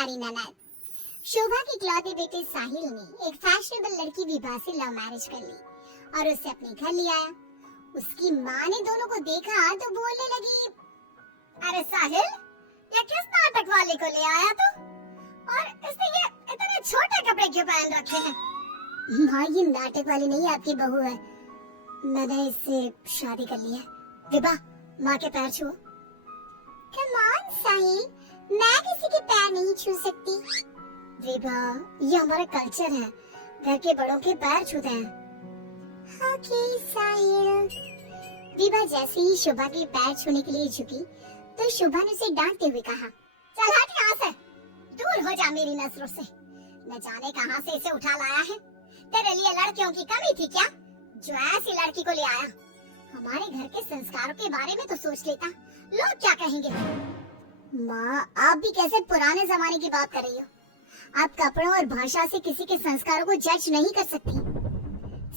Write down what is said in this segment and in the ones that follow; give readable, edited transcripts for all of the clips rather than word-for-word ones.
प्यारी ननद। शोभा की इकलौते बेटे साहिल ने एक फैशनेबल लड़की विभा से लव मैरिज कर ली और उसे अपने घर ले आया। उसकी माँ ने दोनों को देखा तो बोलने लगी, अरे साहिल, ये किस नाटक वाले को ले आया तू? और इसने ये इतने छोटे कपड़े क्यों पहन रखे हैं? माँ, ये नाटक वाली नहीं, आपकी बहू है। मैंने इससे शादी कर ली है। विभा, माँ के पैर छुओ। कम ऑन साहिल, मैं किसी के पैर नहीं छू सकती। विभा, ये हमारा कल्चर है, घर के बड़ों के पैर छूते हैं। ओके साहिल। विभा जैसे ही शोभा के पैर छूने के लिए झुकी तो शोभा ने उसे डांटते हुए कहा, चल हट यहाँ से, दूर हो जा मेरी नजरों से। न जाने कहाँ से इसे उठा लाया है। तेरे लिए लड़कियों की कमी थी क्या, जो ऐसी लड़की को ले आया? हमारे घर के संस्कारों के बारे में तो सोच लेता, लोग क्या कहेंगे? माँ, आप भी कैसे पुराने जमाने की बात कर रही हो? आप कपड़ों और भाषा से किसी के संस्कारों को जज नहीं कर सकती।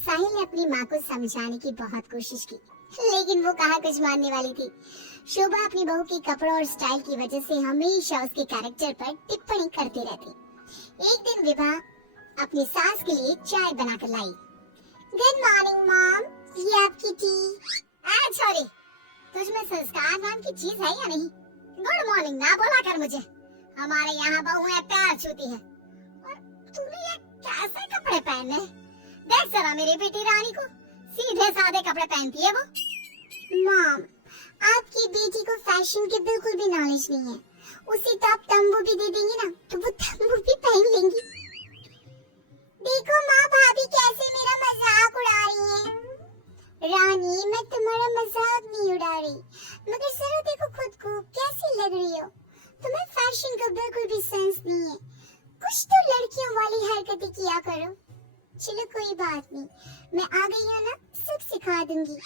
साहिल ने अपनी माँ को समझाने की बहुत कोशिश की, लेकिन वो कहाँ कुछ मानने वाली थी। शोभा अपनी बहू के कपड़ों और स्टाइल की वजह से हमेशा उसके कैरेक्टर पर टिप्पणी करती रहती। एक दिन विभा अपनी सास के लिए चाय बनाकर लाई। गुड मॉर्निंग मॉम, ये आपकी टी। छोरी, तुझ में संस्कार नाम की चीज है या नहीं? गुड मॉर्निंग ना बोला कर मुझे। हमारे यहाँ बहुएं पैर छूती है। और तूने ये कैसे कपड़े पहने? देख जरा मेरी बेटी रानी को, सीधे सादे कपड़े पहनती है वो। मॉम, आपकी बेटी को फैशन की बिल्कुल भी नॉलेज नहीं है। उसे तो आप तंबू भी दे देंगी ना तो वो तंबू भी पहन लेंगी। देखो माँ, भाभी कैसे मेरा मजाक उड़ा रही है। रानी, मैं तुम्हारा मजाक नहीं उड़ा रही, मगर जरा देखो खुद को, कैसी लग रही हो। तुम्हें फैशन का बिल्कुल भी सेंस नहीं है। कुछ तो लड़कियों वाली हरकतें किया करो। चलो कोई बात नहीं, मैं आ गई हूँ ना, सब सिखा दूंगी।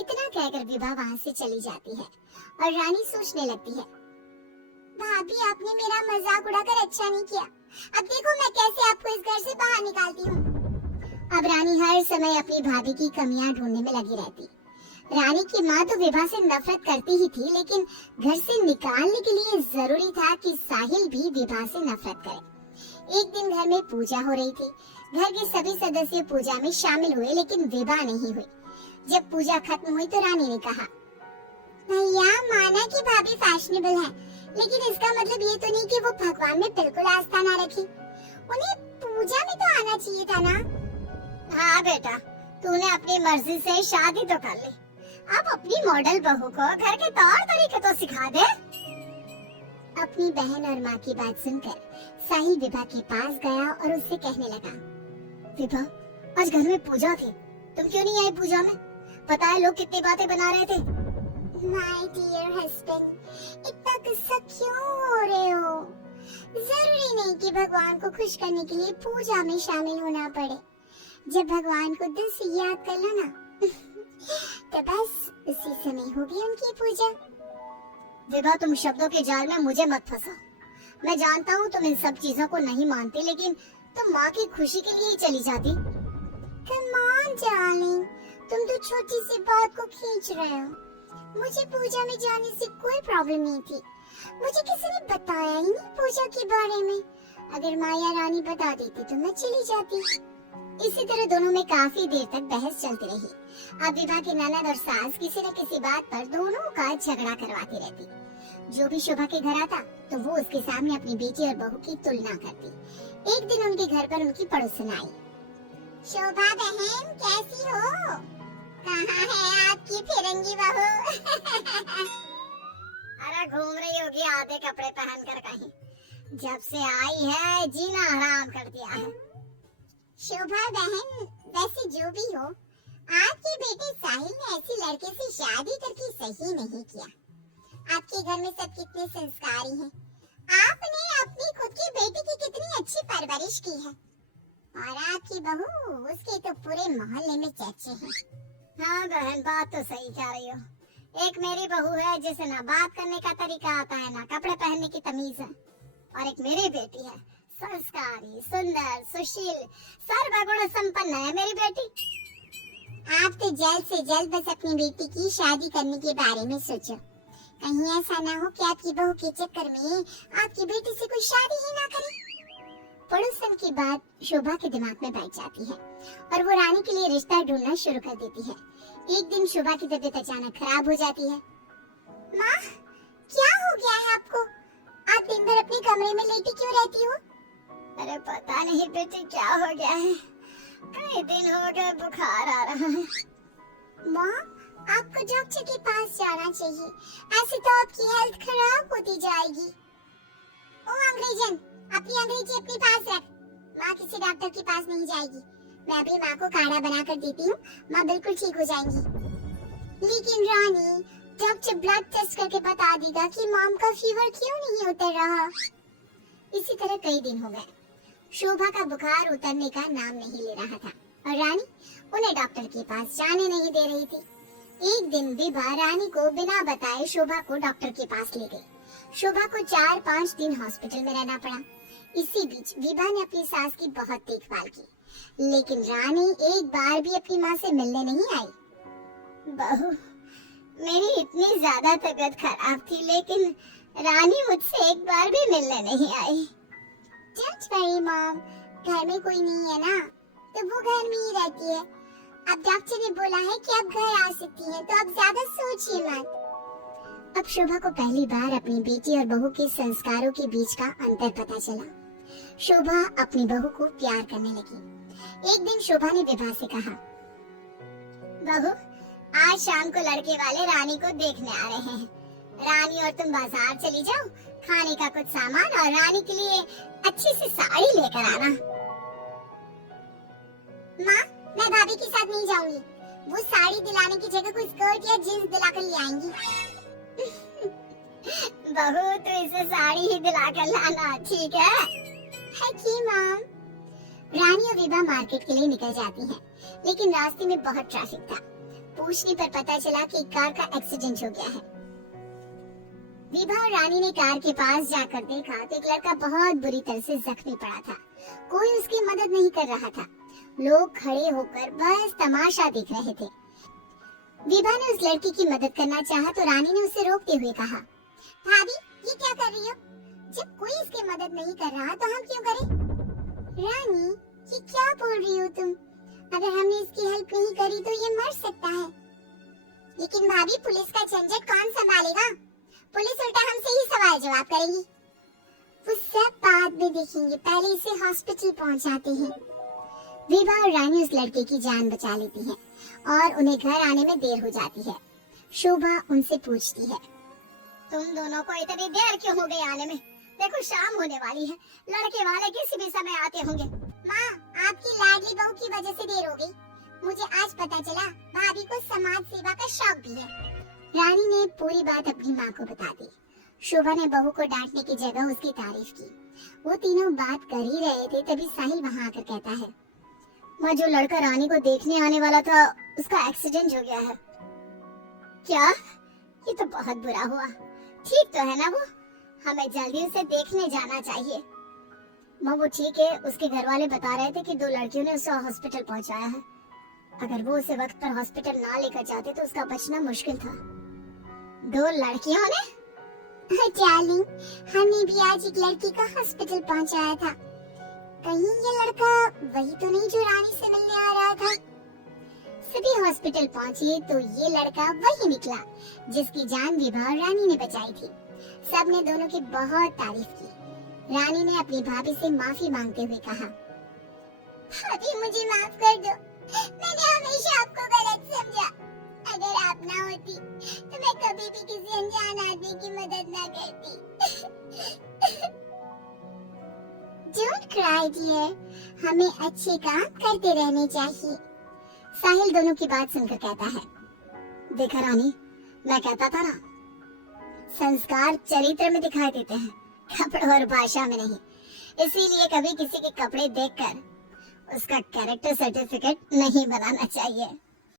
इतना कहकर विभा वहाँ से चली जाती है और रानी सोचने लगती है, भाभी आपने मेरा मजाक उड़ाकर अच्छा नहीं किया। अब देखो मैं कैसे आपको इस घर से बाहर निकालती हूँ। अब रानी हर समय अपनी भाभी की कमियां ढूंढने में लगी रहती। रानी की माँ तो विभा से नफरत करती ही थी, लेकिन घर से निकालने के लिए जरूरी था कि साहिल भी विभा से नफरत करे। एक दिन घर में पूजा हो रही थी। घर के सभी सदस्य पूजा में शामिल हुए, लेकिन विभा नहीं हुई। जब पूजा खत्म हुई तो रानी ने कहा, भैया, माना कि भाभी फैशनेबल है, लेकिन इसका मतलब ये तो नहीं कि वो भगवान में बिल्कुल आस्था ना रखी। उन्हें पूजा में तो आना चाहिए था ना। हाँ बेटा, तूने अपनी मर्जी से शादी तो कर ली, अब अपनी मॉडल बहू को घर के तौर तरीके तो सिखा दे। अपनी बहन और माँ की बात सुनकर साहिल विभा के पास गया और उससे कहने लगा, विभा, आज घर में पूजा थी, तुम क्यों नहीं आई पूजा में? पता है लोग कितनी बातें बना रहे थे। माय डियर हस्बैंड, इतना गुस्सा क्यों हो रहे हो? जरूरी नहीं कि भगवान को खुश करने के लिए पूजा में शामिल होना पड़े। जब भगवान को दिल से याद कर लो ना तो बस उसी समय होगी उनकी पूजा। विभा, तुम शब्दों के जाल में मुझे मत फंसाओ। मैं जानता हूँ तुम इन सब चीजों को नहीं मानती, लेकिन तुम माँ की खुशी के लिए ही चली जाती। Come on, darling, तुम तो छोटी सी बात को खींच रहे हो। मुझे पूजा में जाने से कोई प्रॉब्लम नहीं थी। मुझे किसी ने बताया ही नहीं पूजा के बारे में। अगर माया रानी बता देती तो मैं चली जाती। इसी तरह दोनों में काफी देर तक बहस चलती रही। अब विभा की ननद और सास किसी न किसी बात पर दोनों का झगड़ा करवाती रहती। जो भी शोभा के घर आता तो वो उसके सामने अपनी बेटी और बहू की तुलना करती। एक दिन उनके घर पर उनकी पड़ोसन आई। शोभा बहन, कैसी हो? कहाँ है आपकी फिरंगी बहू? अरे घूम रही होगी आधे कपड़े पहनकर कहीं। जब से आई है जीना हराम कर दिया है। शोभा बहन, वैसे जो भी हो, आपके बेटे साहिल ने ऐसी लड़के से शादी करके सही नहीं किया। आपके घर में सब कितने संस्कारी हैं। आपने अपनी खुद की बेटी की कितनी अच्छी परवरिश की है। और आपकी बहू, उसके तो पूरे मोहल्ले में चर्चे हैं। हाँ बहन, बात तो सही कह रही हो। एक मेरी बहू है जिसे ना बात करने का तरीका आता है, ना कपड़े पहनने की तमीज है। और एक मेरी बेटी है, संस्कारी, सुंदर, सुशील, सर्वगुण संपन्न है मेरी बेटी। आप तो जल्द से जल्द बस अपनी बेटी की शादी करने के बारे में सोचो। कहीं ऐसा ना हो कि आपकी बहू के चक्कर में आपकी बेटी से कोई शादी ही ना करे। पड़ोसन की बात शोभा के दिमाग में बैठ जाती है और वो रानी के लिए रिश्ता ढूंढना शुरू कर देती है। एक दिन शोभा की तबीयत अचानक खराब हो जाती है। माँ, क्या हो गया है आपको? आप दिन भर अपने कमरे में लेटी क्यों रहती हो? अरे पता नहीं बेटी क्या हो गया है, कई दिन हो गए बुखार आ रहा है। माँ, आपको डॉक्टर के पास जाना चाहिए, ऐसे तो आपकी हेल्थ खराब होती जाएगी। ओ अंग्रेजन, अपनी अंग्रेजी अपने पास रख। माँ किसी डॉक्टर के पास नहीं जाएगी। मैं अभी माँ को काढ़ा बना कर देती हूँ, माँ बिल्कुल ठीक हो जाएंगी। लेकिन रानी, डॉक्टर ब्लड टेस्ट करके बता देगा कि मॉम का फीवर क्यों नहीं उतर रहा। इसी तरह कई दिन हो गए। शोभा का बुखार उतरने का नाम नहीं ले रहा था और रानी उन्हें डॉक्टर के पास जाने नहीं दे रही थी। एक दिन विभा रानी को बिना बताए शोभा को डॉक्टर के पास ले गई। शोभा को 4-5 दिन हॉस्पिटल में रहना पड़ा। इसी बीच विभा ने अपनी सास की बहुत देखभाल की, लेकिन रानी एक बार भी अपनी माँ से मिलने नहीं आई। बहू, मेरी इतनी ज्यादा तबीयत खराब थी, लेकिन रानी मुझसे एक बार भी मिलने नहीं आई। डोंट वरी मॉम, घर में कोई नहीं है ना, तो वो घर में ही रहती है। अब डॉक्टर ने बोला है कि आप घर आ सकती हैं, तो आप ज्यादा सोचिए मत। अब शोभा को पहली बार अपनी बेटी और बहू के संस्कारों के बीच का अंतर पता चला। शोभा अपनी बहू को प्यार करने लगी। एक दिन शोभा ने विभा से कहा, बहू, आज शाम को लड़के वाले रानी को देखने आ रहे हैं। रानी और तुम बाजार चली जाओ, खाने का कुछ सामान और रानी के लिए अच्छी सी साड़ी लेकर आना। माँ, मैं भाभी के साथ नहीं जाऊंगी। वो साड़ी दिलाने की जगह कोई स्कर्ट या जींस दिलाकर ले आएंगी। बहू, तो इसे साड़ी ही दिलाकर लाना, ठीक है? कि माँ। रानी और विभा मार्केट के लिए निकल जाती हैं, लेकिन रास्ते में बहुत ट्रैफिक था। पूछने पर पता चला कि कार का एक्सीडेंट हो गया है। विभा और रानी ने कार के पास जाकर देखा तो एक लड़का बहुत बुरी तरह से जख्मी पड़ा था। कोई उसकी मदद नहीं कर रहा था। लोग खड़े होकर बस तमाशा देख रहे थे। विभा ने उस लड़की की मदद करना चाहा तो रानी ने उसे रोकते हुए कहा, भाभी, ये क्या कर रही हो? जब कोई इसकी मदद नहीं कर रहा तो हम क्यों करें? रानी, ये क्या बोल रही हो तुम? अगर हमने इसकी हेल्प नहीं करी तो ये मर सकता है। लेकिन भाभी, पुलिस का झंझट कौन संभालेगा? पुलिस उल्टा हमसे ही सवाल जवाब करेगी। वो सब बाद में देखेंगे, पहले इसे हॉस्पिटल पहुंचाते हैं। विभा और रानी उस लड़के की जान बचा लेती हैं और उन्हें घर आने में देर हो जाती है। शोभा उनसे पूछती है, तुम दोनों को इतनी देर क्यों हो गई आने में? देखो शाम होने वाली है, लड़के वाले किसी भी समय आते होंगे। माँ, आपकी लाडली बहू की वजह से देर हो गई। मुझे आज पता चला भाभी को समाज सेवा का शौक भी है। रानी ने पूरी बात अपनी माँ को बता दी। शोभा ने बहू को डांटने की जगह उसकी तारीफ की। वो तीनों बात कर ही रहे थे, तभी साहिल वहाँ आकर कहता है, माँ, जो लड़का रानी को देखने आने वाला था उसका एक्सीडेंट हो गया है। क्या? ये तो बहुत बुरा हुआ। ठीक तो है ना वो? हमें जल्दी उसे देखने जाना चाहिए। माँ, वो ठीक है, उसके घर वाले बता रहे थे कि 2 लड़कियों ने उसे हॉस्पिटल पहुंचाया है। अगर वो उसे वक्त पर हॉस्पिटल ना लेकर जाते तो उसका बचना मुश्किल था। 2 लड़कियों ने? डार्लिंग, हमने भी आज एक लड़की को हॉस्पिटल पहुंचाया था। कहीं ये लड़का वही तो नहीं जो रानी से मिलने आ रहा था? सभी हॉस्पिटल पहुंचे तो ये लड़का वही निकला जिसकी जान विभा और रानी ने बचाई थी। सबने दोनों की बहुत तारीफ की। रानी ने अपनी भाभी से माफी मांगते हुए कहा, भाभी, मुझे माफ कर दो। मैंने हमेशा आपको गलत समझा। अगर आप ना होती तो मैं कभी भी किसी अनजान आदमी की मदद ना करती। Don't cry dear, हमें अच्छे काम करते रहने चाहिए। साहिल दोनों की बात सुनकर कहता है, देखा रानी, मैं कहता था ना, संस्कार चरित्र में दिखाई देते हैं, कपड़ों और भाषा में नहीं। इसीलिए कभी किसी के कपड़े देखकर उसका कैरेक्टर सर्टिफिकेट नहीं बनाना चाहिए।